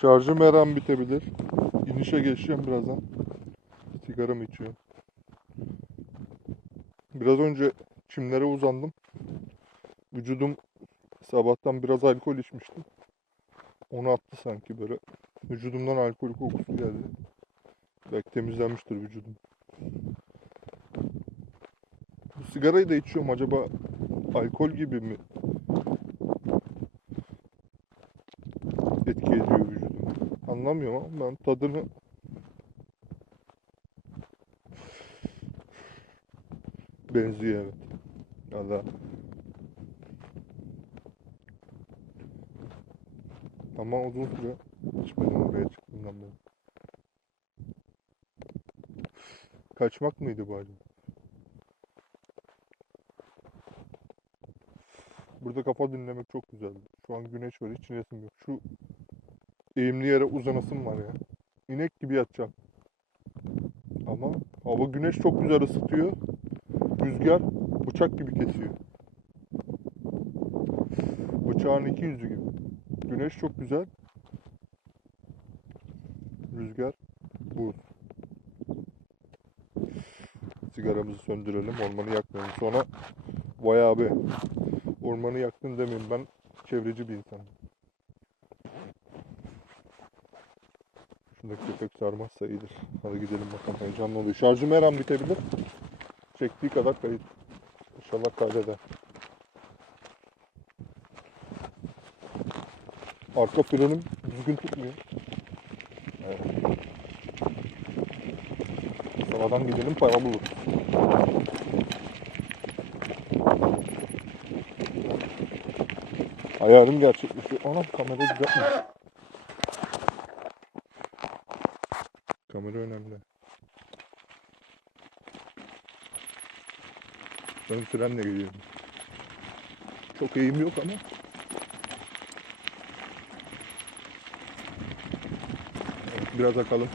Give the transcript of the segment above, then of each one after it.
Şarjım her an bitebilir. İnişe geçeceğim birazdan. Sigaramı içiyorum. Biraz önce çimlere uzandım. Vücudum sabahtan biraz alkol içmiştim. Onu attı sanki böyle. Vücudumdan alkol kokusu geldi. Belki temizlenmiştir vücudum. Bu sigarayı da içiyorum. Acaba alkol gibi mi etki ediyor vücuduma? Anlamıyorum ama ben tadını benziyor evet. Valla. Ama uzun süre içmedim buraya çıktığımdan beri. Kaçmak mıydı bu acaba? Burada kafa dinlemek çok güzeldi. Şu an güneş var hiç resim yok. Şu eğimli yere uzanasım var ya. İnek gibi yatacağım. Ama hava güneş çok güzel ısıtıyor. Rüzgar bıçak gibi kesiyor. Bıçağın iki yüzü gibi. Güneş çok güzel. Rüzgar buz. Sigaramızı söndürelim, ormanı yakmayalım. Sonra vay abi ormanı yaktın demeyeyim ben çevreci bir insanım. Şunda köpek sarmazsa iyidir. Hadi gidelim bakalım heyecanlı oluyor. Şarjım her an bitebilir. Çektiği kadar kayıt. İnşallah kaydeder. Arka frenim düzgün tutmuyor. Evet. Sağdan gidelim para bulur. Hayalim gerçekleşiyor. Anam kamera güzelmiş. Kamera önemli. Ön frenle geliyorum. Çok eğim yok ama. Evet, biraz akalım.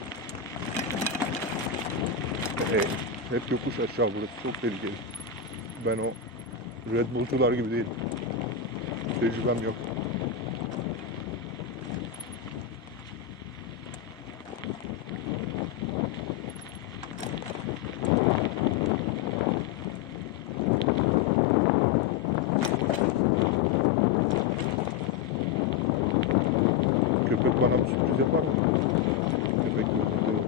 Evet, hep yokuş aşağı burası. Çok tehlikeli. Ben o Red Bull'cular gibi değilim. Tecrübem yok. Köpek bana bir sürpriz yapar mı? Köpek gözünde yok.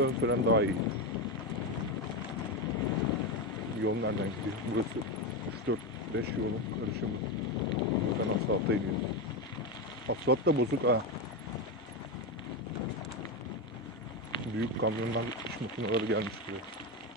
Ön fren daha iyi. Yol nereden gidiyor? Burası 3 4 5 yolun karışımı. Buradan asfalta iniyoruz. Asfalt da bozuk ha. Büyük kamyondan iş makineleri gelmiş buraya.